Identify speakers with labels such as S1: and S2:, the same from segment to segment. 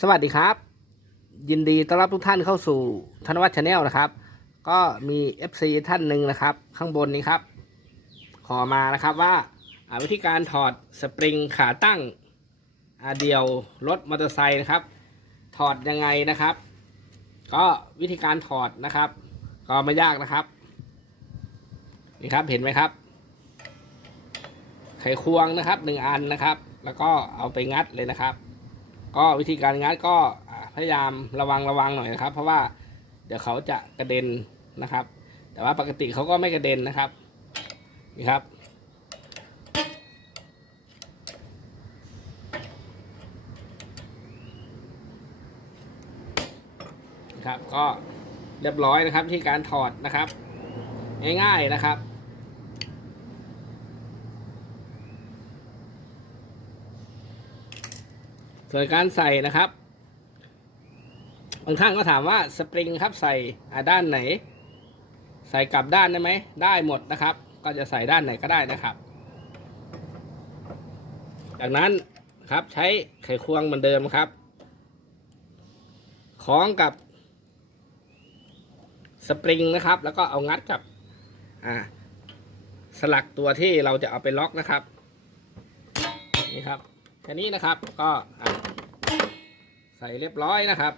S1: สวัสดีครับ ยินดีต้อนรับทุกท่านเข้าสู่ธนวัฒน์ชาแนลนะครับ ก็มี FC ท่านหนึ่งนะครับ ข้างบนนี้ครับ ขอมานะครับว่าวิธีการถอดสปริงขาตั้งเดียวรถมอเตอร์ไซค์นะครับ ถอดยังไงนะครับ ก็วิธีการถอดนะครับ ก็ไม่ยากนะครับ นี่ครับเห็นไหมครับ ไขควงนะครับหนึ่งอันนะครับ แล้วก็เอาไปงัดเลยนะครับ ก็วิธีการงัดก็พยายามระวังระวังหน่อยนะครับ เพราะว่าเดี๋ยวเขาจะกระเด็นนะครับ แต่ว่าปกติเขาก็ไม่กระเด็นนะครับนี่ครับครับก็เรียบร้อยนะครับที่การถอดนะครับ ง่ายๆนะครับ ส่วนการใส่นะครับบางท่านก็ถามว่าสปริงครับใส่ด้านไหน ใส่กลับด้านได้ไหมได้หมดนะครับ ก็จะใส่ด้านไหนก็ได้นะครับ จากนั้นครับใช้ไขควงเหมือนเดิมครับคล้องกับสปริงนะครับ แล้วก็เอางัดกับอ่าสลักตัวที่เราจะเอาไปล็อกนะครับ นี่ครับแค่นี้นะครับก็ ใส่เรียบร้อยนะครับ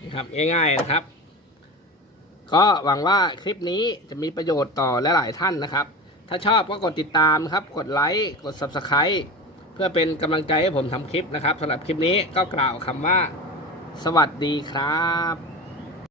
S1: นี่ครับง่ายๆนะครับ ก็หวังว่าคลิปนี้จะมีประโยชน์ต่อหลายๆท่านนะครับ ถ้าชอบก็กดติดตามครับ กดไลค์ กด Subscribe เพื่อเป็นกำลังใจให้ผมทำคลิปนะครับสำหรับคลิปนี้ก็กล่าวคำว่า สวัสดีครับ